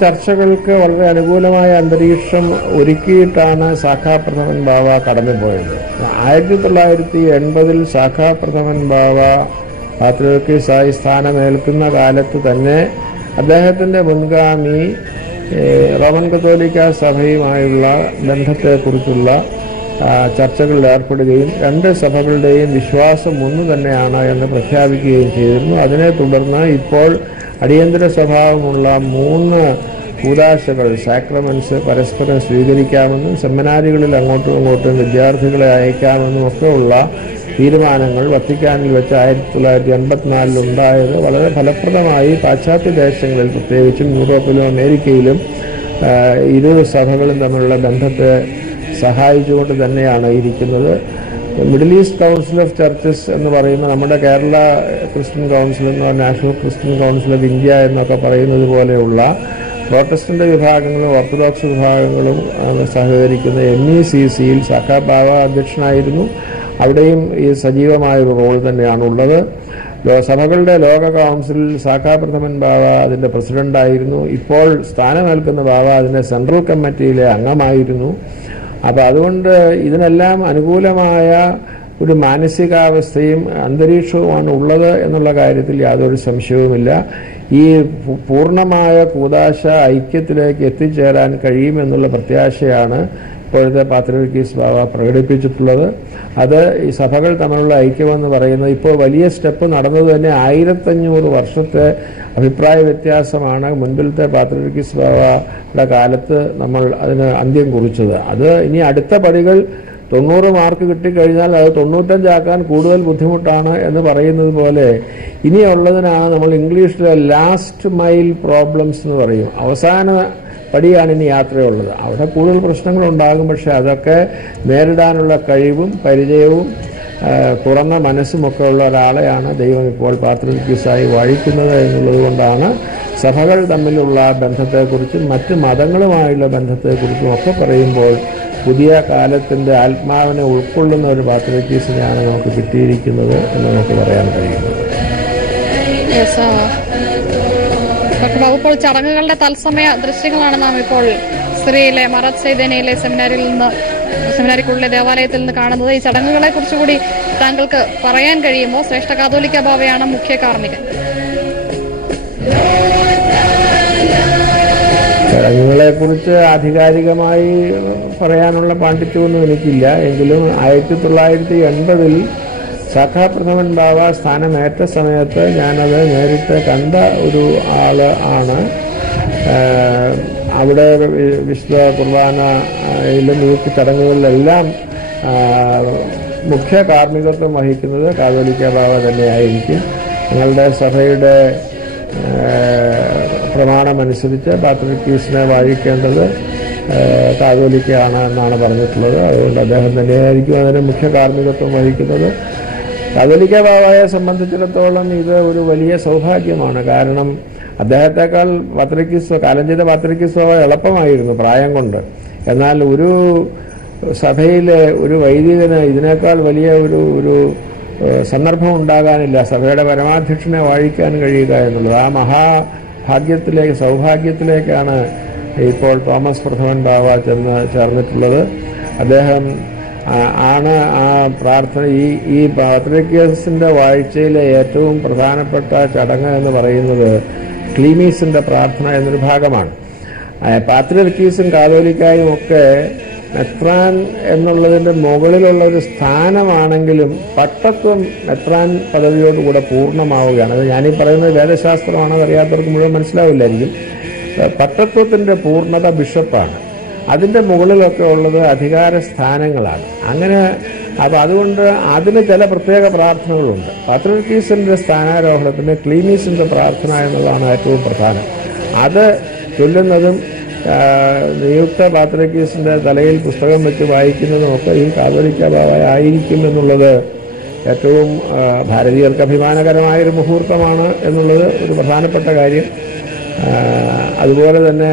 ചർച്ചകൾക്ക് വളരെ അനുകൂലമായ അന്തരീക്ഷം ഒരുക്കിയിട്ടാണ് ശാഖാപ്രഥമൻ ബാവ കടന്നുപോയത്. 1980 ശാഖാപ്രഥമൻ ബാവ പാത്രിയർക്കീസായി സ്ഥാനമേൽക്കുന്ന കാലത്ത് തന്നെ അദ്ദേഹത്തിന്റെ മുൻഗാമി റോമൻ കത്തോലിക്ക സഭയുമായുള്ള ബന്ധത്തെക്കുറിച്ചുള്ള ചർച്ചകളിൽ ഏർപ്പെടുകയും രണ്ട് സഭകളുടെയും വിശ്വാസം ഒന്ന് തന്നെയാണ് എന്ന് പ്രഖ്യാപിക്കുകയും ചെയ്തിരുന്നു. അതിനെ തുടർന്ന് ഇപ്പോൾ അടിയന്തര സ്വഭാവമുള്ള 3 കൂദാശകൾ സാക്രമെന്റ്സ് പരസ്പരം സ്വീകരിക്കാമെന്നും സെമിനാരികളിൽ അങ്ങോട്ടും ഇങ്ങോട്ടും വിദ്യാർത്ഥികളെ അയക്കാമെന്നും ഒക്കെയുള്ള തീരുമാനങ്ങൾ വത്തിക്കാനിൽ വെച്ച് 1984 ഉണ്ടായത് വളരെ ഫലപ്രദമായി പാശ്ചാത്യ ദേശങ്ങളിൽ, പ്രത്യേകിച്ചും യൂറോപ്പിലും അമേരിക്കയിലും ഇരു സഭകളും തമ്മിലുള്ള ബന്ധത്തെ സഹായിച്ചുകൊണ്ട് തന്നെയാണ് ഇരിക്കുന്നത്. Middle east council of churches എന്ന് പറയുന്ന നമ്മുടെ കേരള ക്രിസ്ത്യൻ കൗൺസിൽ എന്നോ national Christian council of India എന്നൊക്കെ പറയുന്നത് പോലെയുള്ള പ്രോട്ടസ്റ്റന്റ് വിഭാഗങ്ങളും ഓർത്തഡോക്സ് വിഭാഗങ്ങളും സഹകരിക്കുന്ന MECCയിൽ ശാഖാ ബാവ അധ്യക്ഷനായിരുന്നു. അവിടെയും ഈ സജീവമായൊരു റോൾ തന്നെയാണുള്ളത്. സഭകളുടെ ലോക കൗൺസിലിൽ ശാഖാപ്രഥമൻ ബാവ അതിന്റെ പ്രസിഡന്റായിരുന്നു. ഇപ്പോൾ സ്ഥാനമേൽക്കുന്ന ബാവ അതിന്റെ സെൻട്രൽ കമ്മിറ്റിയിലെ അംഗമായിരുന്നു. അപ്പം അതുകൊണ്ട് ഇതിനെല്ലാം അനുകൂലമായ ഒരു മാനസികാവസ്ഥയും അന്തരീക്ഷവുമാണ് ഉള്ളത് എന്നുള്ള കാര്യത്തിൽ യാതൊരു സംശയവുമില്ല. ഈ പൂർണ്ണമായ കൂദാശ ഐക്യത്തിലേക്ക് എത്തിച്ചേരാൻ കഴിയുമെന്നുള്ള പ്രത്യാശയാണ് ഇപ്പോഴത്തെ പാത്രിയർക്കീസ് ബാവ പ്രകടിപ്പിച്ചിട്ടുള്ളത്. അത് ഈ സഭകൾ തമ്മിലുള്ള ഐക്യമെന്ന് പറയുന്നത് ഇപ്പോൾ വലിയ സ്റ്റെപ്പ് നടന്നത് തന്നെ 1500 വർഷത്തെ അഭിപ്രായ വ്യത്യാസമാണ് മുൻപിലത്തെ പാത്രിയർക്കീസ് ബാവയുടെ കാലത്ത് നമ്മൾ അതിന് അന്ത്യം കുറിച്ചത്. അത് ഇനി അടുത്ത പടികൾ 90 മാർക്ക് കിട്ടിക്കഴിഞ്ഞാൽ അത് 95 ആക്കാൻ കൂടുതൽ ബുദ്ധിമുട്ടാണ് എന്ന് പറയുന്നത് പോലെ ഇനിയുള്ളതിനാണ് നമ്മൾ ഇംഗ്ലീഷിലെ ലാസ്റ്റ് മൈൽ പ്രോബ്ലംസ് എന്ന് പറയും. അവസാന പടിയാണ് ഇനി യാത്രയുള്ളത്. അവിടെ കൂടുതൽ പ്രശ്നങ്ങളുണ്ടാകും. പക്ഷെ അതൊക്കെ നേരിടാനുള്ള കഴിവും പരിചയവും തുറന്ന മനസ്സുമൊക്കെ ഉള്ള ഒരാളെയാണ് ദൈവം ഇപ്പോൾ പാത്രിയർക്കീസായി വാഴിക്കുന്നത് എന്നുള്ളത് കൊണ്ടാണ് സഭകൾ തമ്മിലുള്ള ബന്ധത്തെക്കുറിച്ചും മറ്റ് മതങ്ങളുമായുള്ള ബന്ധത്തെക്കുറിച്ചും ഒക്കെ പറയുമ്പോൾ പുതിയ കാലത്തിന്റെ ആത്മാവിനെ ഉൾക്കൊള്ളുന്ന ഒരു പാത്രിയർക്കീസിനെയാണ് നമുക്ക് കിട്ടിയിരിക്കുന്നത് എന്ന് നമുക്ക് പറയാൻ കഴിയുന്നത്. ഇപ്പോൾ ചടങ്ങുകളുടെ തത്സമയ ദൃശ്യങ്ങളാണ് നാം ഇപ്പോൾ സിറിയയിലെ മറത്ത് സൈദനയിലെ സെമിനാരിക്കുള്ളിലെ ദേവാലയത്തിൽ നിന്ന് കാണുന്നത്. ഈ ചടങ്ങുകളെ കുറിച്ചുകൂടി താങ്കൾക്ക് പറയാൻ കഴിയുമോ? ശ്രേഷ്ഠ കാതോലിക്ക ബാവയാണ് മുഖ്യ കാർമ്മികൻ. ചടങ്ങുകളെക്കുറിച്ച് ആധികാരികമായി പറയാനുള്ള പാണ്ഡിത്യമൊന്നും എനിക്കില്ല. എങ്കിലും 1980 ശാഖാപ്രഥമൻ ബാവ സ്ഥാനമേറ്റ സമയത്ത് ഞാനത് നേരിട്ട് കണ്ട ഒരു ആള് ആണ്. അവിടെ വിശുദ്ധ കുർബാനയിലും ഈ ചടങ്ങുകളിലെല്ലാം മുഖ്യ കാർമ്മികത്വം വഹിക്കുന്നത് കാതോലിക്ക ബാവ തന്നെയായിരിക്കും. ഞങ്ങളുടെ സഭയുടെ പ്രമാണമനുസരിച്ച് പാത്രിയർക്കീസിനെ വാഴിക്കേണ്ടത് കാതോലിക്കയാണ് എന്നാണ് പറഞ്ഞിട്ടുള്ളത്. അതുകൊണ്ട് അദ്ദേഹം തന്നെയായിരിക്കും അതിന് മുഖ്യ കാർമ്മികത്വം വഹിക്കുന്നത്. കാതോലിക്ക ബാവയെ സംബന്ധിച്ചിടത്തോളം ഇത് ഒരു വലിയ സൗഭാഗ്യമാണ്. കാരണം അദ്ദേഹത്തെക്കാൾ കാലം ചെയ്ത പാത്രിയർക്കീസ് ബാവ എളുപ്പമായിരുന്നു പ്രായം കൊണ്ട്. എന്നാൽ ഒരു സഭയിലെ ഒരു വൈദികന് ഇതിനേക്കാൾ വലിയ ഒരു സന്ദർഭം ഉണ്ടാകാനില്ല. സഭയുടെ പരമാധ്യക്ഷനെ വാഴിക്കാൻ കഴിയുക എന്നുള്ളത് ആ സൗഭാഗ്യത്തിലേക്കാണ് ഇപ്പോൾ തോമസ് പ്രഥമൻ ബാവ ചേർന്നിട്ടുള്ളത്. അദ്ദേഹം ആണ് ആ പ്രാർത്ഥന. ഈ പാത്രിയർക്കീസിന്റെ വാഴ്ചയിലെ ഏറ്റവും പ്രധാനപ്പെട്ട ചടങ്ങ് എന്ന് പറയുന്നത് ക്ലീമീസിന്റെ പ്രാർത്ഥന എന്നൊരു ഭാഗമാണ്. പാത്രിയർക്കീസും കാതോലിക്കായും ഒക്കെ മെത്രാൻ എന്നുള്ളതിന്റെ മുകളിലുള്ള ഒരു സ്ഥാനമാണെങ്കിലും പട്ടത്വം മെത്രാൻ പദവിയോടുകൂടെ പൂർണ്ണമാവുകയാണ്. അത് ഞാനീ പറയുന്നത് വേദശാസ്ത്രമാണെന്ന് അറിയാത്തവർക്ക് മുഴുവൻ മനസ്സിലാവില്ലായിരിക്കും. പട്ടത്വത്തിന്റെ പൂർണ്ണത ബിഷപ്പാണ്. അതിന്റെ മുകളിലൊക്കെ ഉള്ളത് അധികാര സ്ഥാനങ്ങളാണ്. അങ്ങനെ അപ്പൊ അതുകൊണ്ട് അതിന് ചില പ്രത്യേക പ്രാർത്ഥനകളുണ്ട്. പാത്രിയർക്കീസിന്റെ സ്ഥാനാരോഹണത്തിന് ക്ലീമീസിന്റെ പ്രാർത്ഥന എന്നതാണ് ഏറ്റവും പ്രധാനം. അത് ചൊല്ലുന്നതും നിയുക്ത പാത്രിയർക്കീസിന്റെ തലയിൽ പുസ്തകം വെച്ച് വായിക്കുന്നതുമൊക്കെ ഈ കാതോലിക്ക ബാവ ആയിരിക്കും എന്നുള്ളത് ഏറ്റവും ഭാരതീയർക്ക് അഭിമാനകരമായൊരു മുഹൂർത്തമാണ് എന്നുള്ളത് ഒരു പ്രധാനപ്പെട്ട കാര്യം. അതുപോലെ തന്നെ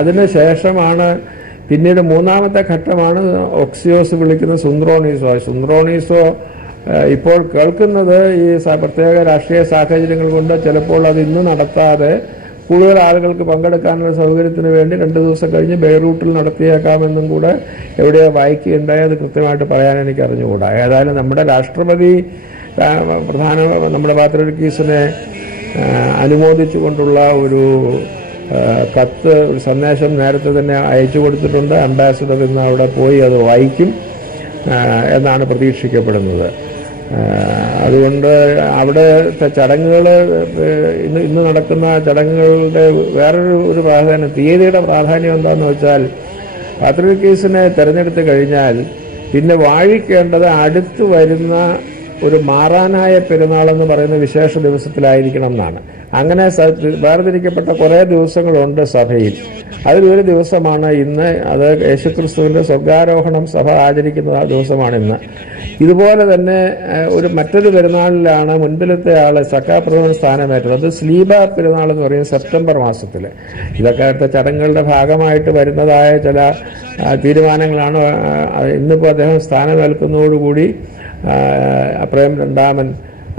അതിന് ശേഷമാണ് പിന്നീട് മൂന്നാമത്തെ ഘട്ടമാണ് ഒക്സിയോസ് വിളിക്കുന്ന സുന്ദ്രോണീസോ ഇപ്പോൾ കേൾക്കുന്നത് ഈ പ്രത്യേക രാഷ്ട്രീയ സാഹചര്യങ്ങൾ കൊണ്ട് ചിലപ്പോൾ അത് ഇന്ന് നടത്താതെ കൂടുതൽ ആളുകൾക്ക് പങ്കെടുക്കാനുള്ള സൗകര്യത്തിന് വേണ്ടി 2 ദിവസം കഴിഞ്ഞ് ബെയ്റൂട്ടിൽ നടത്തിയേക്കാമെന്നും കൂടെ എവിടെയോ വായിക്കുകയുണ്ടായി. അത് കൃത്യമായിട്ട് പറയാൻ എനിക്ക് അറിഞ്ഞുകൂടാ. ഏതായാലും നമ്മുടെ രാഷ്ട്രപതി നമ്മുടെ പാത്രിയർക്കീസിനെ അനുമോദിച്ചുകൊണ്ടുള്ള ഒരു കത്ത്, ഒരു സന്ദേശം നേരത്തെ തന്നെ അയച്ചു കൊടുത്തിട്ടുണ്ട്. അംബാസിഡർ ഇന്ന് അവിടെ പോയി അത് വായിക്കും എന്നാണ് പ്രതീക്ഷിക്കപ്പെടുന്നത്. അതുകൊണ്ട് അവിടുത്തെ ചടങ്ങുകൾ, ഇന്ന് നടക്കുന്ന ചടങ്ങുകളുടെ വേറൊരു പ്രാധാന്യം, തീയതിയുടെ പ്രാധാന്യം എന്താണെന്ന് വെച്ചാൽ, പാത്രിയർക്കീസിനെ തെരഞ്ഞെടുത്ത് കഴിഞ്ഞാൽ പിന്നെ വാഴിക്കേണ്ടത് അടുത്തു വരുന്ന ഒരു മാറാനായ പെരുന്നാളെന്ന് പറയുന്ന വിശേഷ ദിവസത്തിലായിരിക്കണം എന്നാണ്. അങ്ങനെ വേർതിരിക്കപ്പെട്ട കുറേ ദിവസങ്ങളുണ്ട് സഭയിൽ. അതിലൊരു ദിവസമാണ് ഇന്ന്. അത് യേശുക്രിസ്തുവിന്റെ സ്വർഗാരോഹണം സഭ ആചരിക്കുന്ന ആ ദിവസമാണ് ഇന്ന്. ഇതുപോലെ തന്നെ മറ്റൊരു പെരുന്നാളിലാണ് മുൻപിലത്തെ ആള് സക്കാപ്രഥമൻ സ്ഥാനമേറ്റത്. അത് സ്ലീബ പെരുന്നാൾ എന്ന് പറയും, സെപ്റ്റംബർ മാസത്തിൽ. ഇതൊക്കെ ചടങ്ങുകളുടെ ഭാഗമായിട്ട് വരുന്നതായ ചില തീരുമാനങ്ങളാണ്. ഇന്നിപ്പോൾ അദ്ദേഹം സ്ഥാനമേൽക്കുന്നതോടുകൂടി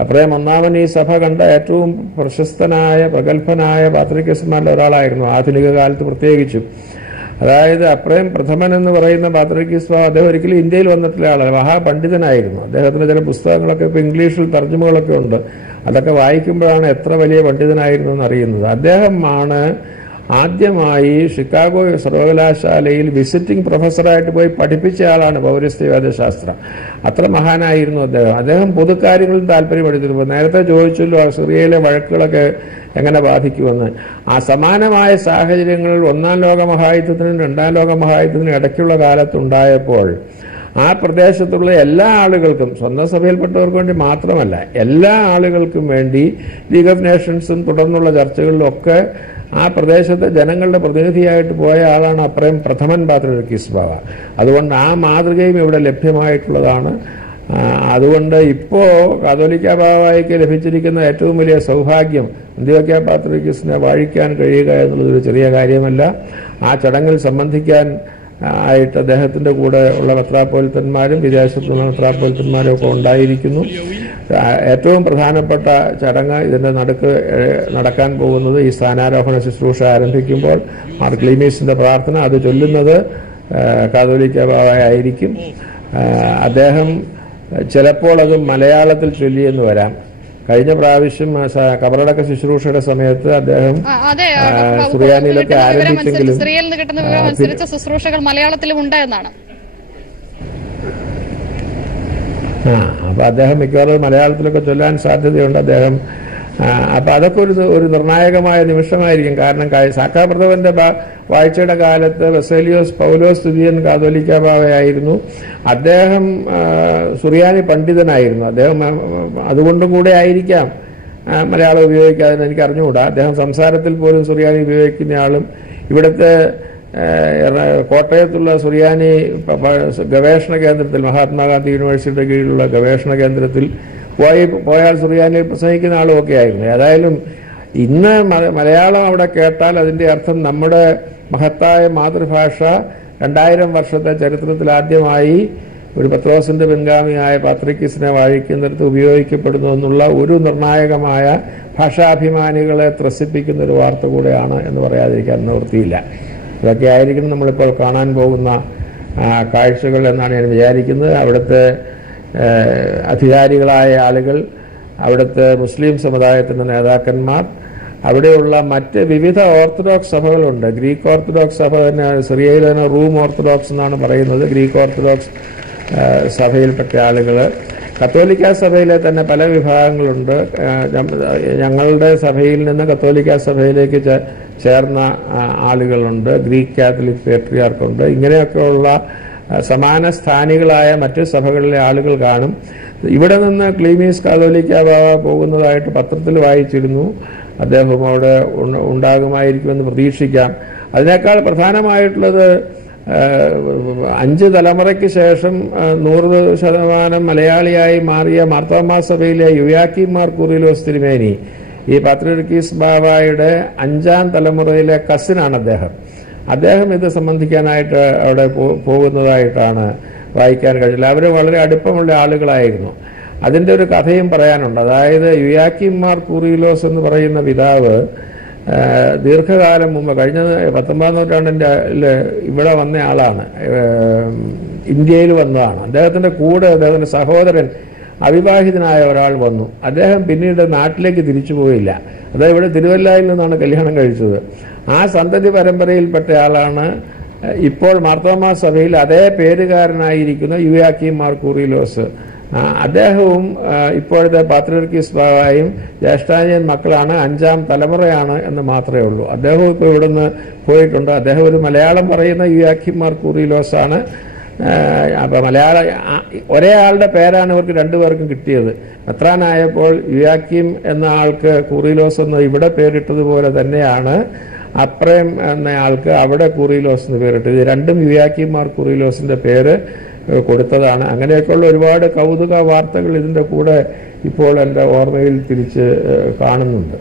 അപ്രയം ഒന്നാമൻ ഈ സഭ കണ്ട ഏറ്റവും പ്രശസ്തനായ പ്രഗത്ഭനായ പാത്രിയർക്കീസന്മാരിൽ ഒരാളായിരുന്നു, ആധുനിക കാലത്ത് പ്രത്യേകിച്ചും. അതായത് അപ്രയം പ്രഥമൻ എന്ന് പറയുന്ന പാത്രിയർക്കീസ് ബാവ, അദ്ദേഹം ഒരിക്കലും ഇന്ത്യയിൽ വന്നിട്ടുള്ള ആളല്ല, മഹാപണ്ഡിതനായിരുന്നു. അദ്ദേഹത്തിന്റെ ചില പുസ്തകങ്ങളൊക്കെ ഇപ്പോൾ ഇംഗ്ലീഷിൽ തർജ്ജമകളൊക്കെ ഉണ്ട്. അതൊക്കെ വായിക്കുമ്പോഴാണ് എത്ര വലിയ പണ്ഡിതനായിരുന്നു എന്ന് അറിയുന്നത്. അദ്ദേഹമാണ് ആദ്യമായി ഷിക്കാഗോ സർവകലാശാലയിൽ വിസിറ്റിംഗ് പ്രൊഫസറായിട്ട് പോയി പഠിപ്പിച്ച ആളാണ് പൗരസ്ത്യ വേദശാസ്ത്രം. അത്ര മഹാനായിരുന്നു അദ്ദേഹം. അദ്ദേഹം പൊതുക്കാര്യങ്ങളിൽ താല്പര്യപ്പെടുത്തിയിരുന്നു. നേരത്തെ ചോദിച്ചല്ലോ സിറിയയിലെ വഴക്കുകളൊക്കെ എങ്ങനെ ബാധിക്കുമെന്ന്. ആ സമാനമായ സാഹചര്യങ്ങളിൽ 1-ാം ലോകമഹായുദ്ധത്തിനും 2-ാം ലോകമഹായുദ്ധത്തിനും ഇടയ്ക്കുള്ള കാലത്തുണ്ടായപ്പോൾ ആ പ്രദേശത്തുള്ള എല്ലാ ആളുകൾക്കും, സ്വന്തം സഭയിൽപ്പെട്ടവർക്ക് വേണ്ടി മാത്രമല്ല, എല്ലാ ആളുകൾക്കും വേണ്ടി ലീഗ് ഓഫ് നേഷൻസും തുടർന്നുള്ള ചർച്ചകളിലൊക്കെ ആ പ്രദേശത്തെ ജനങ്ങളുടെ പ്രതിനിധിയായിട്ട് പോയ ആളാണ് അപ്രയം പ്രഥമൻ പാത്രിയർക്കീസ് ബാവ. അതുകൊണ്ട് ആ മാതൃകയും ഇവിടെ ലഭ്യമായിട്ടുള്ളതാണ്. അതുകൊണ്ട് ഇപ്പോ കാതോലിക്ക ബാവായ്ക്ക് ലഭിച്ചിരിക്കുന്ന ഏറ്റവും വലിയ സൗഭാഗ്യം അന്ത്യോക്യ പാത്രിയർക്കീസിനെ വാഴിക്കാൻ കഴിയുക എന്നുള്ളതൊരു ചെറിയ കാര്യമല്ല. ആ ചടങ്ങിൽ സംബന്ധിക്കാൻ ആയിട്ട് അദ്ദേഹത്തിന്റെ കൂടെ ഉള്ള മെത്രാപ്പോലിത്തന്മാരും വിദേശത്തുള്ള മെത്രാപ്പോലിത്തന്മാരും ഒക്കെ ഉണ്ടായിരിക്കുന്നു. ഏറ്റവും പ്രധാനപ്പെട്ട ചടങ്ങ് ഇതിന്റെ നടുക്ക് നടക്കാൻ പോകുന്നത് ഈ സ്ഥാനാരോഹണ ശുശ്രൂഷ ആരംഭിക്കുമ്പോൾ മാർ ക്ലീമീസിന്റെ പ്രാർത്ഥന, അത് ചൊല്ലുന്നത് കാതോലിക്ക ബാവയായിരിക്കും. അദ്ദേഹം ചിലപ്പോൾ അത് മലയാളത്തിൽ ചൊല്ലിയെന്ന് വരാം. കഴിഞ്ഞ പ്രാവശ്യം കബറടക്ക ശുശ്രൂഷയുടെ സമയത്ത് അദ്ദേഹം സുറിയാനിയിലൊക്കെ ആരംഭിച്ചെങ്കിലും ശുശ്രൂഷകൾ മലയാളത്തിലും ഉണ്ടായെന്നാണ്. അപ്പൊ അദ്ദേഹം മിക്കവാറും മലയാളത്തിലൊക്കെ ചൊല്ലാൻ സാധ്യതയുണ്ട് അദ്ദേഹം. അപ്പൊ അതൊക്കെ ഒരു നിർണായകമായ നിമിഷമായിരിക്കും. കാരണം സാക്കാപ്രഥമന്റെ വാഴ്ചയുടെ കാലത്ത് ബസേലിയോസ് പൗലോസ് തുതിയൻ കാതോലിക്ക ബാവയായിരുന്നു. അദ്ദേഹം സുറിയാനി പണ്ഡിതനായിരുന്നു. അദ്ദേഹം അതുകൊണ്ടും കൂടെ ആയിരിക്കാം മലയാളം ഉപയോഗിക്കാതെ എനിക്ക് അറിഞ്ഞുകൂടാ. അദ്ദേഹം സംസാരത്തിൽ പോലും സുറിയാനി ഉപയോഗിക്കുന്നയാളും ഇവിടുത്തെ കോട്ടയത്തുള്ള സുറിയാനി ഗവേഷണ കേന്ദ്രത്തിൽ, മഹാത്മാഗാന്ധി യൂണിവേഴ്സിറ്റിയുടെ കീഴിലുള്ള ഗവേഷണ കേന്ദ്രത്തിൽ പോയാൽ സുറിയാനിയിൽ പ്രസംഗിക്കുന്ന ആളുമൊക്കെ ആയിരുന്നു. ഏതായാലും ഇന്ന് മലയാളം അവിടെ കേട്ടാൽ അതിന്റെ അർത്ഥം നമ്മുടെ മഹത്തായ മാതൃഭാഷ 2000 വർഷത്തെ ചരിത്രത്തിൽ ആദ്യമായി ഒരു പത്രോസിന്റെ പിൻഗാമിയായ പാത്രിയർക്കീസിനെ വാഴിക്കുന്നിടത്ത് ഉപയോഗിക്കപ്പെടുന്നു എന്നുള്ള ഒരു നിർണായകമായ ഭാഷാഭിമാനികളെ ത്രസിപ്പിക്കുന്ന ഒരു വാർത്ത കൂടെയാണ് എന്ന് പറയാതിരിക്കാൻ നിവൃത്തിയില്ല. ഇതൊക്കെ ആയിരിക്കും നമ്മളിപ്പോൾ കാണാൻ പോകുന്ന കാഴ്ചകൾ എന്നാണ് ഞാൻ വിചാരിക്കുന്നത്. അവിടുത്തെ അധികാരികളായ ആളുകൾ, അവിടുത്തെ മുസ്ലിം സമുദായത്തിന്റെ നേതാക്കന്മാർ, അവിടെയുള്ള മറ്റ് വിവിധ ഓർത്തഡോക്സ് സഭകളുണ്ട്. ഗ്രീക്ക് ഓർത്തഡോക്സ് സഭ തന്നെ, സിറിയയിൽ തന്നെ റൂം ഓർത്തഡോക്സ് എന്നാണ് പറയുന്നത്. ഗ്രീക്ക് ഓർത്തഡോക്സ് സഭയിൽപ്പെട്ട ആളുകൾ, കത്തോലിക്ക സഭയിലെ തന്നെ പല വിഭാഗങ്ങളുണ്ട്. ഞങ്ങളുടെ സഭയിൽ നിന്ന് കത്തോലിക്ക സഭയിലേക്ക് ചേർന്ന ആളുകളുണ്ട്. ഗ്രീക്ക് കാത്തലിക് പേട്രിയാർക്കുണ്ട്. ഇങ്ങനെയൊക്കെയുള്ള സമാന സ്ഥാനികളായ മറ്റ് സഭകളിലെ ആളുകൾ കാണും. ഇവിടെ നിന്ന് ക്ലീമീസ് കാതോലിക്ക ബാവ പോകുന്നതായിട്ട് പത്രത്തിൽ വായിച്ചിരുന്നു. അദ്ദേഹം അവിടെ ഉണ്ടാകുമായിരിക്കുമെന്ന് പ്രതീക്ഷിക്കാം. അതിനേക്കാൾ പ്രധാനമായിട്ടുള്ളത് 5 തലമുറയ്ക്ക് ശേഷം 100% മലയാളിയായി മാറിയ മാർത്തോമാ സഭയിലെ യുയാക്കീം മാർ കൂറിലോസ് തിരുമേനി, ഈ പാത്രിയർക്കീസ് ബാവായുടെ 5ാം തലമുറയിലെ കസിനാണ് അദ്ദേഹം ഇത് സംബന്ധിക്കാനായിട്ട് അവിടെ പോകുന്നതായിട്ടാണ് വായിക്കാൻ കഴിയില്ല. അവർ വളരെ അടുപ്പമുള്ള ആളുകളായിരുന്നു. അതിന്റെ ഒരു കഥയും പറയാനുണ്ട്. അതായത് യുയാക്കീം മാർ കൂറിലോസ് എന്ന് പറയുന്ന പിതാവ് ദീർഘകാലം മുമ്പ് കഴിഞ്ഞ 19ാം നൂറ്റാണ്ടിന്റെ ഇവിടെ വന്ന ആളാണ്, ഇന്ത്യയിൽ വന്നതാണ്. അദ്ദേഹത്തിന്റെ കൂടെ അദ്ദേഹത്തിന്റെ സഹോദരൻ അവിവാഹിതനായ ഒരാൾ വന്നു. അദ്ദേഹം പിന്നീട് നാട്ടിലേക്ക് തിരിച്ചു പോയില്ല. അദ്ദേഹം ഇവിടെ തിരുവല്ലയിൽ നിന്നാണ് കല്യാണം കഴിച്ചത്. ആ സന്തതി പരമ്പരയിൽപ്പെട്ട ആളാണ് ഇപ്പോൾ മാർത്തോമാ സഭയിൽ അതേ പേരുകാരനായിരിക്കുന്ന യുയാക്കീം മാർ കൂറിലോസ്. അദ്ദേഹവും ഇപ്പോഴത്തെ പാത്രിയർക്കീസ് ബാവായും ജ്യേഷ്ഠാനിയൻ മക്കളാണ്, 5ാം തലമുറയാണ് എന്ന് മാത്രമേ ഉള്ളൂ. അദ്ദേഹവും ഇപ്പോൾ ഇവിടുന്ന് പോയിട്ടുണ്ട്. അദ്ദേഹം ഒരു മലയാളം പറയുന്ന യുയാക്കീം മാർ കൂറിലോസ് ആണ്. അപ്പൊ ഒരേ ആളുടെ പേരാണ് ഇവർക്ക് രണ്ടുപേർക്കും കിട്ടിയത്. മെത്രാനായപ്പോൾ യുയാക്കീം എന്ന ആൾക്ക് കൂറിലോസ് എന്ന് ഇവിടെ പേരിട്ടതുപോലെ തന്നെയാണ് അപ്രേം എന്ന ആൾക്ക് അവിടെ കൂറിലോസ് എന്ന് പേരിട്ടത്. ഇത് രണ്ടും യുയാക്കീം മാർ കൂറിലോസിന്റെ പേര് കൊടുത്തതാണ്. അങ്ങനെയൊക്കെയുള്ള ഒരുപാട് കൗതുക വാർത്തകൾ ഇതിന്റെ കൂടെ ഇപ്പോൾ എന്റെ ഓർമ്മയിൽ തിരിച്ച് കാണുന്നുണ്ട്.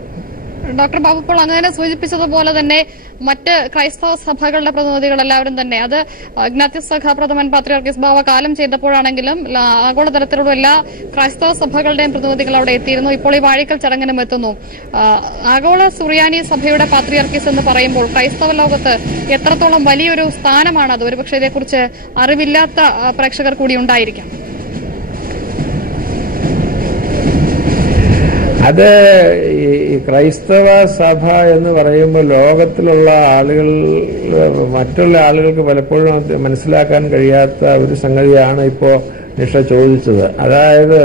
ഡോക്ടർ ബാബു ഇപ്പോൾ അങ്ങനെ സൂചിപ്പിച്ചതുപോലെ തന്നെ മറ്റ് ക്രൈസ്തവ സഭകളുടെ പ്രതിനിധികൾ എല്ലാവരും തന്നെ അത് ഇഗ്നാത്യസ് സഖ പ്രഥമൻ പാത്രിയർക്കീസ് ബാവ കാലം ചെയ്തപ്പോഴാണെങ്കിലും ആഗോളതലത്തിലുള്ള എല്ലാ ക്രൈസ്തവ സഭകളുടെയും പ്രതിനിധികൾ അവിടെ എത്തിയിരുന്നു. ഇപ്പോൾ ഈ വാഴിക്കൽ ചടങ്ങിനും എത്തുന്നു. ആഗോള സുറിയാനി സഭയുടെ പാത്രിയർക്കീസ് എന്ന് പറയുമ്പോൾ ക്രൈസ്തവ ലോകത്ത് എത്രത്തോളം വലിയൊരു സ്ഥാനമാണത്? ഒരുപക്ഷെ ഇതേക്കുറിച്ച് അറിവില്ലാത്ത പ്രേക്ഷകർ കൂടി ഉണ്ടായിരിക്കാം. അത് ഈ ക്രൈസ്തവ സഭ എന്ന് പറയുമ്പോൾ ലോകത്തിലുള്ള ആളുകൾ, മറ്റുള്ള ആളുകൾക്ക് പലപ്പോഴും മനസ്സിലാക്കാൻ കഴിയാത്ത ഒരു സംഗതിയാണ് ഇപ്പോൾ നിഷ ചോദിച്ചത്. അതായത്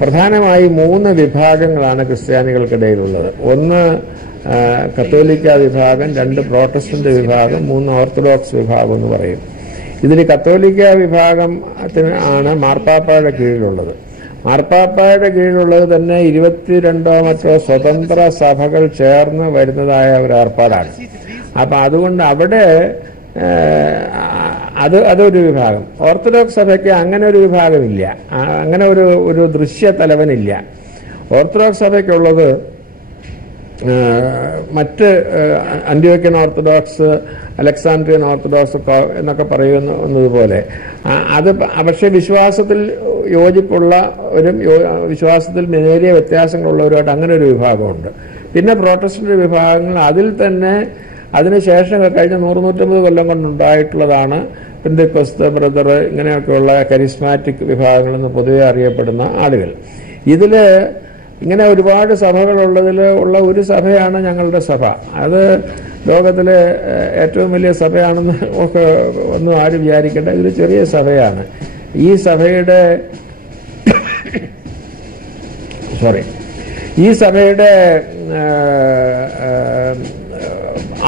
പ്രധാനമായി 3 വിഭാഗങ്ങളാണ് ക്രിസ്ത്യാനികൾക്കിടയിലുള്ളത്. ഒന്ന് കത്തോലിക്ക വിഭാഗം, 2 പ്രോട്ടസ്റ്റന്റ് വിഭാഗം, 3 ഓർത്തഡോക്സ് വിഭാഗം എന്ന് പറയും. ഇതിൽ കത്തോലിക്ക വിഭാഗത്തിന് ആണ് മാർപ്പാപ്പയുടെ കീഴിലുള്ളത്. മാർപ്പാപ്പയുടെ കീഴിലുള്ളത് തന്നെ 22 മറ്റോ സ്വതന്ത്ര സഭകൾ ചേർന്ന് വരുന്നതായ ഒരു ഏർപ്പാടാണ്. അപ്പൊ അതുകൊണ്ട് അവിടെ അതൊരു വിഭാഗം. ഓർത്തഡോക്സ് സഭയ്ക്ക് അങ്ങനെ ഒരു വിഭാഗമില്ല, അങ്ങനെ ഒരു ദൃശ്യ തലവനില്ല. ഓർത്തഡോക്സ് സഭയ്ക്കുള്ളത് മറ്റ് അന്ത്യോക്യൻ ഓർത്തഡോക്സ്, അലക്സാൻഡ്രിയൻ ഓർത്തഡോക്സ് എന്നൊക്കെ പറയുന്നതുപോലെ അത് പക്ഷെ വിശ്വാസത്തിൽ യോജിപ്പുള്ളവരും വിശ്വാസത്തിൽ നേരിയ വ്യത്യാസങ്ങളുള്ളവരുമായിട്ട് അങ്ങനെ ഒരു വിഭാഗമുണ്ട്. പിന്നെ പ്രോട്ടസ്റ്റന്റ് വിഭാഗങ്ങൾ അതിൽ തന്നെ അതിനുശേഷം കഴിഞ്ഞ 100-150 കൊല്ലം കൊണ്ടുണ്ടായിട്ടുള്ളതാണ് പെന്തക്കോസ്ത്, ബ്രദർ, ഇങ്ങനെയൊക്കെയുള്ള കരിസ്മാറ്റിക് വിഭാഗങ്ങളെന്ന് പൊതുവെ അറിയപ്പെടുന്ന ആളുകൾ. ഇതില് ഇങ്ങനെ ഒരുപാട് സഭകളുള്ളതിൽ ഉള്ള ഒരു സഭയാണ് ഞങ്ങളുടെ സഭ. അത് ലോകത്തിലെ ഏറ്റവും വലിയ സഭയാണെന്ന് ഒക്കെ ഒന്നും ആരും വിചാരിക്കേണ്ട. ഇതൊരു ചെറിയ സഭയാണ്. ഈ സഭയുടെ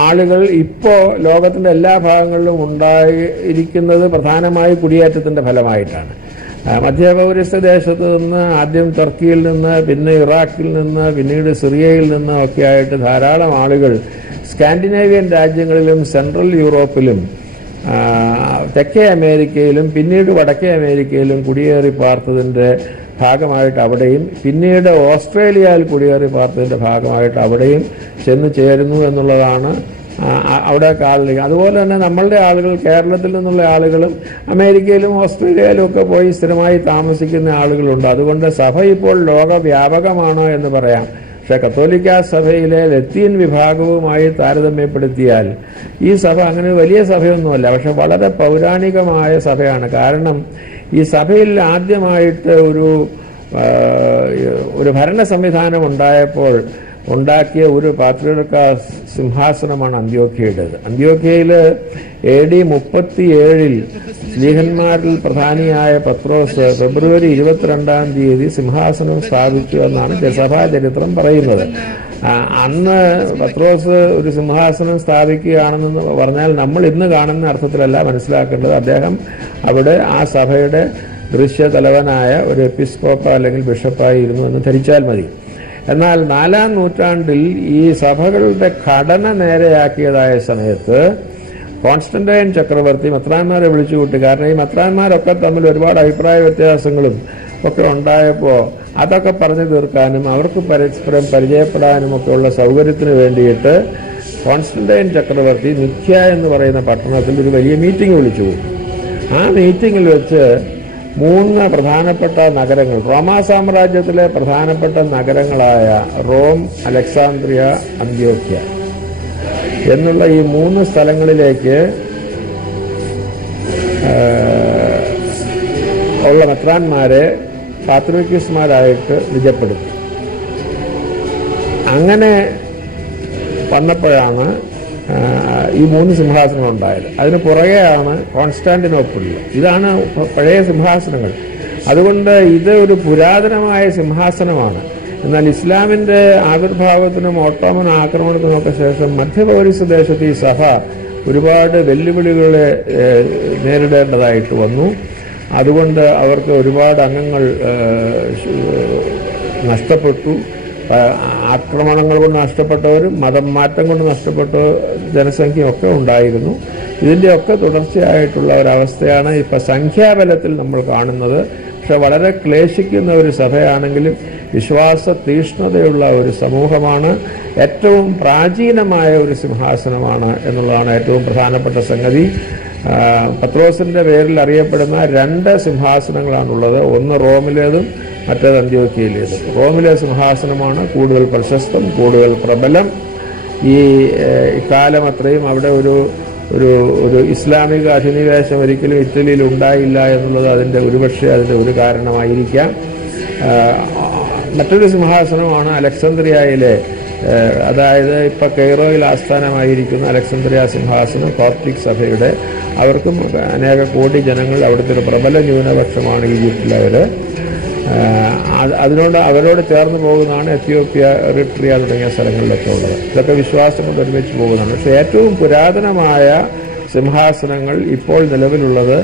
ആളുകൾ ഇപ്പോ ലോകത്തിന്റെ എല്ലാ ഭാഗങ്ങളിലും ഉണ്ടായിരിക്കുന്നത് പ്രധാനമായി കുടിയേറ്റത്തിന്റെ ഫലമായിട്ടാണ്. മധ്യപൗരസ്ത്യ ദേശത്ത് നിന്ന്, ആദ്യം ടർക്കിയിൽ നിന്ന്, പിന്നെ ഇറാഖിൽ നിന്ന്, പിന്നീട് സിറിയയിൽ നിന്ന് ഒക്കെ ആയിട്ട് ധാരാളം ആളുകൾ സ്കാൻഡിനേവിയൻ രാജ്യങ്ങളിലും സെൻട്രൽ യൂറോപ്പിലും തെക്കേ അമേരിക്കയിലും പിന്നീട് വടക്കേ അമേരിക്കയിലും കുടിയേറി പാർത്തതിന്റെ ഭാഗമായിട്ട് അവിടെയും, പിന്നീട് ഓസ്ട്രേലിയയിൽ കുടിയേറി പാർത്തതിന്റെ ഭാഗമായിട്ട് അവിടെയും ചെന്ന് ചേരുന്നു എന്നുള്ളതാണ് അവിടെ ആളുകൾ. അതുപോലെ തന്നെ നമ്മളുടെ ആളുകൾ, കേരളത്തിൽ നിന്നുള്ള ആളുകളും അമേരിക്കയിലും ഓസ്ട്രേലിയയിലും ഒക്കെ പോയി സ്ഥിരമായി താമസിക്കുന്ന ആളുകളുണ്ട്. അതുകൊണ്ട് സഭ ഇപ്പോൾ ലോകവ്യാപകമാണ് എന്ന് പറയാം. പക്ഷെ കത്തോലിക്ക സഭയിലെ ലത്തീൻ വിഭാഗവുമായി താരതമ്യപ്പെടുത്തിയാൽ ഈ സഭ അങ്ങനെ വലിയ സഭയൊന്നുമല്ല, പക്ഷെ വളരെ പൗരാണികമായ സഭയാണ്. കാരണം ഈ സഭയിൽ ആദ്യമായിട്ട് ഒരു ഭരണ സംവിധാനം ഉണ്ടായപ്പോൾ ഉണ്ടാക്കിയ ഒരു പാത്രിയർക്ക സിംഹാസനമാണ് അന്ത്യോക്യയുടേത്. അന്ത്യോക്യയിൽ AD 37 സ്ലീഹന്മാരിൽ പ്രധാനിയായ പത്രോസ് ഫെബ്രുവരി 22-ാം തീയതി സിംഹാസനം സ്ഥാപിച്ചു എന്നാണ് സഭാചരിത്രം പറയുന്നത്. അന്ന് പത്രോസ് ഒരു സിംഹാസനം സ്ഥാപിക്കുകയാണെന്ന് പറഞ്ഞാൽ നമ്മൾ ഇന്ന് കാണുന്ന അർത്ഥത്തിലല്ല മനസ്സിലാക്കേണ്ടത്. അദ്ദേഹം അവിടെ ആ സഭയുടെ ദൃശ്യതലവനായ ഒരു എപ്പിസ്കോപ്പ അല്ലെങ്കിൽ ബിഷപ്പായി ഇരുന്നു എന്ന് ധരിച്ചാൽ മതി. എന്നാൽ 4-ാം നൂറ്റാണ്ടിൽ ഈ സഭകളുടെ ഘടന നേരെയാക്കിയതായ സമയത്ത് കോൺസ്റ്റന്റൈൻ ചക്രവർത്തി മെത്രാന്മാരെ വിളിച്ചുകൂട്ടി. കാരണം ഈ മെത്രാന്മാരൊക്കെ തമ്മിൽ ഒരുപാട് അഭിപ്രായ വ്യത്യാസങ്ങളും ഒക്കെ ഉണ്ടായപ്പോൾ അതൊക്കെ പറഞ്ഞു തീർക്കാനും അവർക്ക് പരസ്പരം പരിചയപ്പെടാനും ഒക്കെയുള്ള സൗകര്യത്തിന് വേണ്ടിയിട്ട് കോൺസ്റ്റന്റൈൻ ചക്രവർത്തി നിഖ്യ എന്ന് പറയുന്ന പട്ടണത്തിൽ ഒരു വലിയ മീറ്റിംഗ് വിളിച്ചു. ആ മീറ്റിംഗിൽ വെച്ച് 3 പ്രധാനപ്പെട്ട നഗരങ്ങൾ, റോമാ സാമ്രാജ്യത്തിലെ പ്രധാനപ്പെട്ട നഗരങ്ങളായ റോം, അലക്സാന്ദ്രിയ, അന്ത്യോക്യ എന്നുള്ള ഈ 3 സ്ഥലങ്ങളിലേക്ക് ഉള്ള മെത്രാന്മാരെ പാത്രിയർക്കീസുമാരായിട്ട് നിജപ്പെടുത്തി. അങ്ങനെ വന്നപ്പോഴാണ് ഈ 3 സിംഹാസനങ്ങൾ ഉണ്ടായത്. അതിന് പുറകെയാണ് കോൺസ്റ്റാന്റിനോപ്പിളിൽ. ഇതാണ് പഴയ സിംഹാസനങ്ങൾ. അതുകൊണ്ട് ഇത് ഒരു പുരാതനമായ സിംഹാസനമാണ്. എന്നാൽ ഇസ്ലാമിന്റെ ആവിർഭാവത്തിനും ഓട്ടോമൻ ആക്രമണത്തിനുമൊക്കെ ശേഷം മധ്യപൗരസ്യ ദേശത്ത് ഈ സഭ ഒരുപാട് വെല്ലുവിളികളെ നേരിടേണ്ടതായിട്ട് വന്നു. അതുകൊണ്ട് അവർക്ക് ഒരുപാട് അംഗങ്ങൾ നഷ്ടപ്പെട്ടു. ആക്രമണങ്ങൾ കൊണ്ട് നഷ്ടപ്പെട്ടവരും മതം മാറ്റം കൊണ്ട് നഷ്ടപ്പെട്ട ജനസംഖ്യയൊക്കെ ഉണ്ടായിരുന്നു. ഇതിന്റെയൊക്കെ തുടർച്ചയായിട്ടുള്ള ഒരവസ്ഥയാണ് ഇപ്പൊ സംഖ്യാബലത്തിൽ നമ്മൾ കാണുന്നത്. പക്ഷെ വളരെ ക്ലേശിക്കുന്ന ഒരു സഭയാണെങ്കിലും വിശ്വാസ തീഷ്ണതയുള്ള ഒരു സമൂഹമാണ്. ഏറ്റവും പ്രാചീനമായ ഒരു സിംഹാസനമാണ് എന്നുള്ളതാണ് ഏറ്റവും പ്രധാനപ്പെട്ട സംഗതി. പത്രോസിന്റെ പേരിൽ അറിയപ്പെടുന്ന 2 സിംഹാസനങ്ങളാണുള്ളത്. ഒന്ന് റോമിലേതും മറ്റേത് അന്ത്യോക്യയിലേതും. റോമിലെ സിംഹാസനമാണ് കൂടുതൽ പ്രശസ്തം, കൂടുതൽ പ്രബലം. ഈ കാലം അത്രയും അവിടെ ഒരു ഇസ്ലാമിക അധിനിവേശം ഒരിക്കലും ഇറ്റലിയിൽ ഉണ്ടായില്ല എന്നുള്ളത് അതിന്റെ ഒരു കാരണമായിരിക്കാം. മറ്റൊരു സിംഹാസനമാണ് അലക്സാന്ദ്രിയയിലെ, അതായത് ഇപ്പൊ കെയ്റോയിൽ ആസ്ഥാനമായിരിക്കുന്ന അലക്സാന്ദ്രിയ സിംഹാസനം, കോപ്റ്റിക് സഭയുടെ. അവർക്കും അനേക കോടി ജനങ്ങൾ, അവിടുത്തെ ഒരു പ്രബല ന്യൂനപക്ഷമാണ് ഈജിപ്തിലവര്. അവരോട് ചേർന്ന് പോകുന്നതാണ് എത്യോപ്യ, എറിട്രിയ തുടങ്ങിയ സ്ഥലങ്ങളിലൊക്കെ ഉള്ളത്. ഇതൊക്കെ വിശ്വാസം കൊണ്ട് ഒരുമിച്ച് പോകുന്നതാണ്. പക്ഷെ ഏറ്റവും പുരാതനമായ സിംഹാസനങ്ങൾ ഇപ്പോൾ നിലവിലുള്ളത്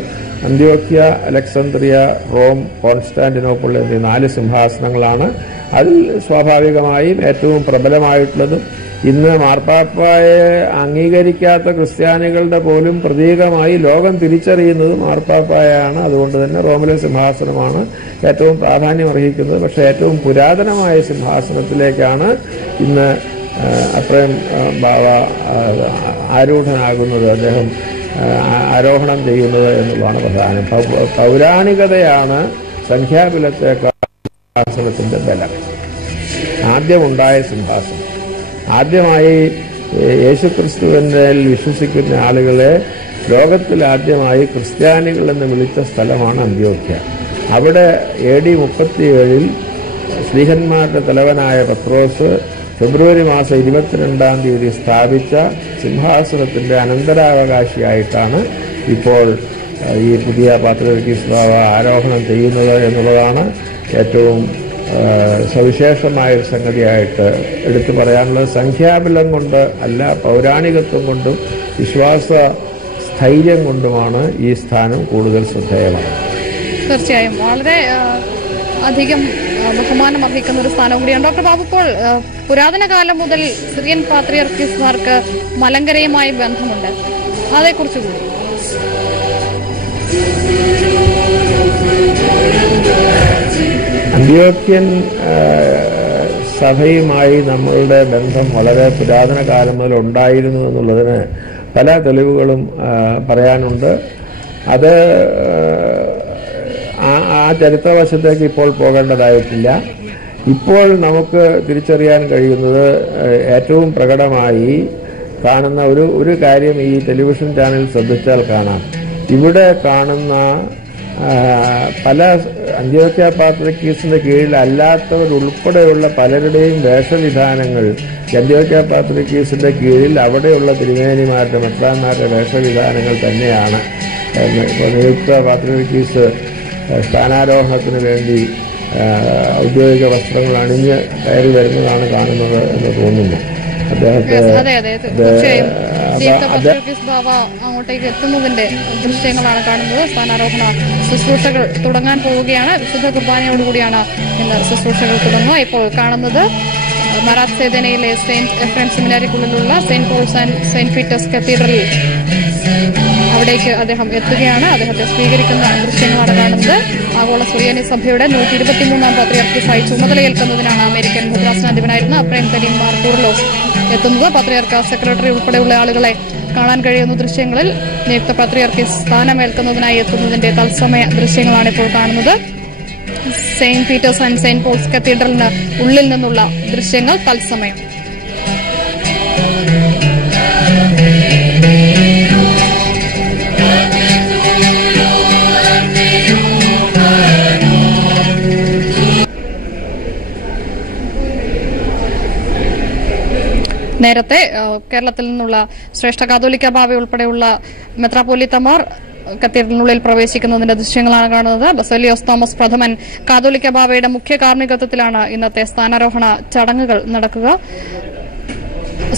അന്ത്യോക്യ, അലക്സാന്ദ്രിയ, റോം, കോൺസ്റ്റാന്റിനോപ്പിൾ എന്നീ 4 സിംഹാസനങ്ങളാണ്. അതിൽ സ്വാഭാവികമായും ഏറ്റവും പ്രബലമായിട്ടുള്ളതും ഇന്ന് മാർപ്പാപ്പയെ അംഗീകരിക്കാത്ത ക്രിസ്ത്യാനികളുടെ പോലും പ്രതീകമായി ലോകം തിരിച്ചറിയുന്നത് മാർപ്പാപ്പയാണ്. അതുകൊണ്ട് തന്നെ റോമിലെ സിംഹാസനമാണ് ഏറ്റവും പ്രാധാന്യം അർഹിക്കുന്നത്. പക്ഷെ ഏറ്റവും പുരാതനമായ സിംഹാസനത്തിലേക്കാണ് ഇന്ന് അപ്രയം ബാവ ആരൂഢനാകുന്നത്, അദ്ദേഹം ആരോഹണം ചെയ്യുന്നത് എന്നുള്ളതാണ് പ്രധാനം. പൗരാണികതയാണ് സംഖ്യാബലത്തേക്കാൾ സിംഹാസനത്തിന്റെ ബലം. ആദ്യമുണ്ടായ സിംഹാസനം, ആദ്യമായി യേശുക്രിസ്തുവിനെ വിശ്വസിക്കുന്ന ആളുകളെ ലോകത്തിൽ ആദ്യമായി ക്രിസ്ത്യാനികൾ എന്ന് വിളിച്ച സ്ഥലമാണ് അന്ത്യോക്യ. അവിടെ AD 37 ശ്ലീഹന്മാരുടെ തലവനായ പത്രോസ് ഫെബ്രുവരി മാസം 22-ാം തീയതി സ്ഥാപിച്ച സിംഹാസനത്തിന്റെ അനന്തരാവകാശിയായിട്ടാണ് ഇപ്പോൾ ഈ പുതിയ പാത്രിയർക്കീസ് ബാവ ആരോഹണം ചെയ്യുന്നത് എന്നുള്ളതാണ് ഏറ്റവും സവിശേഷമായൊരു സംഗതിയായിട്ട് എടുത്തു പറയാനുള്ളത്. സംഖ്യാബലം കൊണ്ട് അല്ല, പൗരാണികത്വം കൊണ്ടും വിശ്വാസ സ്ഥൈര്യം കൊണ്ടുമാണ് ഈ സ്ഥാനം കൂടുതൽ ശ്രദ്ധേയമാണ്. തീർച്ചയായും വളരെ അധികം ബഹുമാനം അർഹിക്കുന്ന ഒരു സ്ഥാനം കൂടിയാണ്. ഡോക്ടർ ബാബു, ഇപ്പോൾ പുരാതന കാലം മുതൽ സിറിയൻ പാത്രിയർക്കീസുമാർക്ക് മലങ്കരയുമായി ബന്ധമുണ്ട്, അതേക്കുറിച്ച് കൂടി. അന്ത്യോക്യൻ സഭയുമായി നമ്മളുടെ ബന്ധം വളരെ പുരാതന കാലം മുതൽ ഉണ്ടായിരുന്നു എന്നുള്ളതിന് പല തെളിവുകളും പറയാനുണ്ട്. അത് ആ ചരിത്രവശത്തേക്ക് ഇപ്പോൾ പോകേണ്ടതായിട്ടില്ല. ഇപ്പോൾ നമുക്ക് തിരിച്ചറിയാൻ കഴിയുന്നത് ഏറ്റവും പ്രകടമായി കാണുന്ന ഒരു കാര്യം ഈ ടെലിവിഷൻ ചാനൽ ശ്രദ്ധിച്ചാൽ കാണാം. ഇവിടെ കാണുന്ന പല അന്ത്യോക്യ പാത്രിയർക്കീസിന്റെ കീഴിൽ അല്ലാത്തവരുൾപ്പെടെയുള്ള പലരുടെയും വേഷവിധാനങ്ങൾ അന്ത്യോക്യ പാത്രിയർക്കീസിന്റെ കീഴിൽ അവിടെയുള്ള തിരുമേനിമാരുടെ, മെത്രാന്മാരുടെ വേഷവിധാനങ്ങൾ തന്നെയാണ്. നിയുക്ത പാത്രിയർക്കീസ് സ്ഥാനാരോഹണത്തിന് വേണ്ടി ഔദ്യോഗിക വസ്ത്രങ്ങൾ അണിഞ്ഞ് കയറി വരുന്നതാണ് കാണുന്നത് എന്ന് തോന്നുന്നു. അങ്ങോട്ടേക്ക് എത്തുന്നതിന്റെ ദൃശ്യങ്ങളാണ് കാണുന്നത്. സ്ഥാനാരോഹണ ശുശ്രൂഷകൾ തുടങ്ങാൻ പോവുകയാണ്. വിശുദ്ധ കുർബാനയോടുകൂടിയാണ് ഇന്ന് ശുശ്രൂഷകൾ തുടങ്ങുക. ഇപ്പോൾ കാണുന്നത് മറാത്ത് സേദനയിലെ സെന്റ് എഫ്രൈം സെമിനാരിക്കുള്ളിലുള്ള saint Paul's and saint Peter's കത്തീഡ്രലിൽ അവിടേക്ക് അദ്ദേഹം എത്തുകയാണ്. അദ്ദേഹത്തെ സ്വീകരിക്കുന്ന ദൃശ്യങ്ങളാണ് കാണുന്നത്. ആഗോള സുറിയാനി സഭയുടെ 123-ാം പാത്രിയർക്കീസായി ചുമതലയേൽക്കുന്നതിനാണ് അമേരിക്കൻ ഭദ്രാസനാധിപനായിരുന്ന അപ്രൈം കരീം മാർ കൂർലോസ് എത്തുന്നത്. പാത്രിയർക്ക സെക്രട്ടറി ഉൾപ്പെടെയുള്ള ആളുകളെ കാണാൻ കഴിയുന്ന ദൃശ്യങ്ങളിൽ നിയുക്ത പത്രിയർക്കീസ് സ്ഥാനമേൽക്കുന്നതിനായി എത്തുന്നതിന്റെ തത്സമയ ദൃശ്യങ്ങളാണ് ഇപ്പോൾ കാണുന്നത്. Saint Peter's and saint Paul's കത്തീഡ്രലിന് ഉള്ളിൽ നിന്നുള്ള ദൃശ്യങ്ങൾ തത്സമയം. നേരത്തെ കേരളത്തിൽ നിന്നുള്ള ശ്രേഷ്ഠ കാതോലിക്ക ബാവ ഉൾപ്പെടെയുള്ള മെത്രാപ്പോലീത്തമാർ കത്തീഡ്രലിനുള്ളിൽ പ്രവേശിക്കുന്നതിന്റെ ദൃശ്യങ്ങളാണ് കാണുന്നത്. ബസേലിയോസ് തോമസ് പ്രഥമൻ കാതോലിക്ക ബാവയുടെ മുഖ്യ കാർമ്മികത്വത്തിലാണ് ഇന്നത്തെ സ്ഥാനാരോഹണ ചടങ്ങുകൾ നടക്കുക.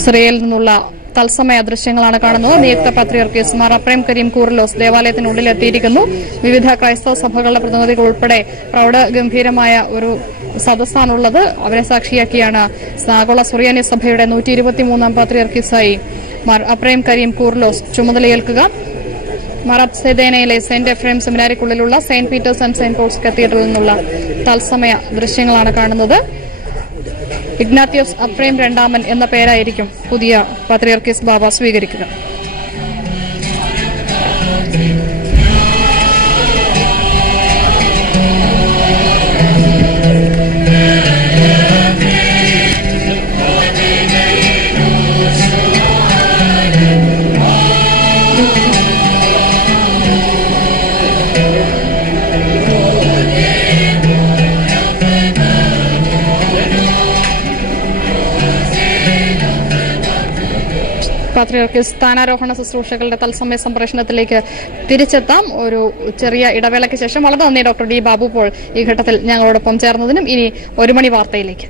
സിറിയയിൽ നിന്നുള്ള തത്സമയ ദൃശ്യങ്ങളാണ് കാണുന്നത്. നിയുക്ത പത്രിയർക്കീസ് മാർ അപ്രേം കരീം കൂറിലോസ് ദേവാലയത്തിനുള്ളിലെത്തിയിരിക്കുന്നു. വിവിധ ക്രൈസ്തവ സഭകളുടെ പ്രതിനിധികൾ ഉൾപ്പെടെ പ്രൌഢഗംഭീരമായ ഒരു സദസ്സാണുള്ളത്. അവരെ സാക്ഷിയാക്കിയാണ് ആഗോള സുറിയാനി സഭയുടെ 123-ാം പത്രിയർക്കീസായി മാർ അപ്രേം കരീം കൂറിലോസ് ചുമതലയേൽക്കുക. മറത്സെദേനയിലെ സെന്റ് എഫ്രേം സെമിനാരിക്കുള്ളിലുള്ള saint Peter's and saint Paul's കത്തീഡ്രലിൽ നിന്നുള്ള തത്സമയ ദൃശ്യങ്ങളാണ് കാണുന്നത്. ഇഗ്നാത്യോസ് അപ്രേം രണ്ടാമൻ എന്ന പേരായിരിക്കും പുതിയ പത്രിയർക്കീസ് ബാബ സ്വീകരിക്കുക. പാത്രിയർക്കീസ് സ്ഥാനാരോഹണ ശുശ്രൂഷകളുടെ തത്സമയ സംപ്രേഷണത്തിലേക്ക് തിരിച്ചെത്താം. ഒരു ചെറിയ ഇടവേളയ്ക്ക് ശേഷം. വളരെ നന്ദി ഡോക്ടർ ഡി ബാബു പോൾ ഈ ഘട്ടത്തിൽ ഞങ്ങളോടൊപ്പം ചേർന്നതിനും. ഇനി 1 മണി വാർത്തയിലേക്ക്.